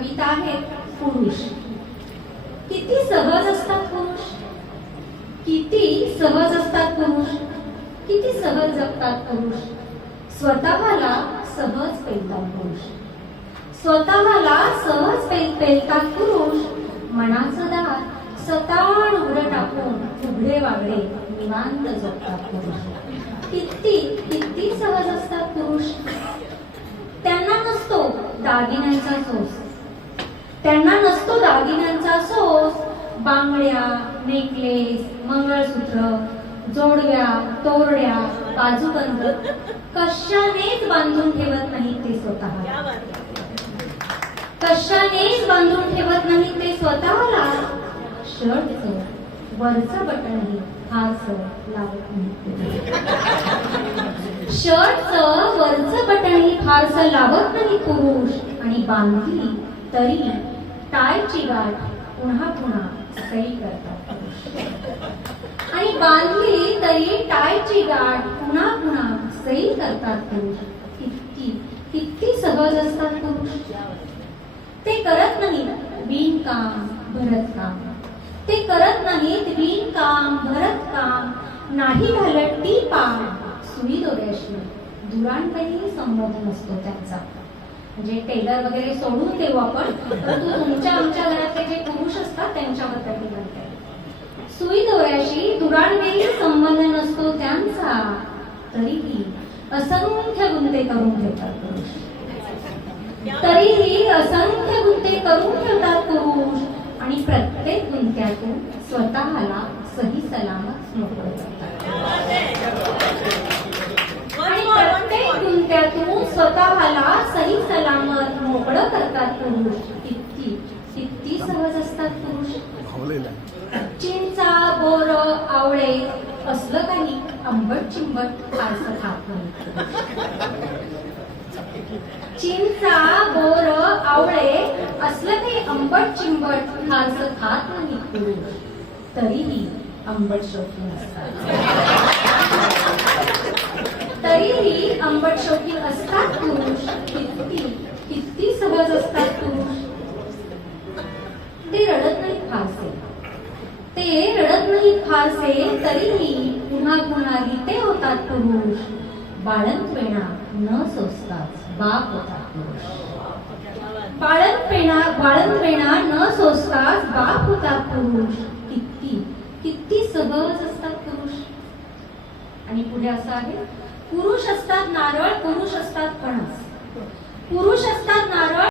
कविता आहे पुरुष. किती सहज असतात पुरुष, किती सहज असतात पुरुष, किती सहज जगतात पुरुष. स्वतःला सहज पेलतात पुरुष, स्वतःला सहज पेलतात पुरुष. मनाचं दार सताण उघडं टाकून उघडे वागडे निवांत जगतात पुरुष. किती किती सहज असतात पुरुष. त्यांना नसतो दागिन्यांचा सोस, त्यांना नसतो दागिन्यांचा सोस. बांगड्या, नेकलेस, मंगळसूत्र, जोडव्या, तोरड्या, बाजूबंद कशानेच बांधून ठेवत नाही ते स्वतःला, कशानेच बांधून ठेवत नाही ते स्वतःला. शर्टचं वरचं बटनही फारसं लावत नाही, शर्टचं वरचं बटनही फारसं लावत नाही पुरुष. आणि बांधली तरी टायची गाठ पुन्हा पुन्हा सैल करतात पुरुष. आणि बांधली तरी टायची गाठ पुन्हा पुन्हा सैल करतात पुरुष. किती किती सहज असतात पुरुष. ते करत नाहीत विणकाम भरतकाम, ते करत नाहीत विणकाम भरतकाम. नाही घालत टिपा सुई दोऱ्याशी, दुरांपैकी संबंध नसतो त्यांचा. म्हणजे टेलर वगैरे सोडून देऊ आपण, परंतु तुमच्या आमच्या घरातले जे पुरुष असतात त्यांच्याबद्दल मी म्हणते. सुई दोऱ्याशी दुरांपैकी संबंध नसतो त्यांचा, तरीही असंख्य गुंते करून ठेवतात पुरुष, तरीही असंख्य गुंते करून ठेवतात पुरुष. आणि प्रत्येक गुंत्यातून स्वतःला सही सलामत मोकळं करतात. आणि प्रत्येक गुंत्यातून स्वतःला सही सलामत मोकळं करतात पुरुष. किती किती सहज असतात पुरुष. चिंचा, बोर, आवळे असलं काही आंबट चिंबट फारसं खात नाही. चिंचा, बोर, आवळे असलं काही आंबट चिंबट फारसं खात नाही पुरुष. तरीही आंबट शौकीन असतात, तरीही आंबट शौकीन असतात पुरुष. किती किती सहज असतात पुरुष. ते रडत नाहीत फारसे, ते रडत नाहीत फारसे, तरीही पुन्हा पुन्हा गीते होतात पुरुष. बाळंतवेणा न सोसताच बाप होतात पुरुष. बाळंतवेणा न सोसताच बाप होतात पुरुष. किती किती सहज असतात पुरुष. आणि पुढे असं आहे, पुरुष असतात नारळ, पुरुष असतात फणस, पुरुष असतात नारळ.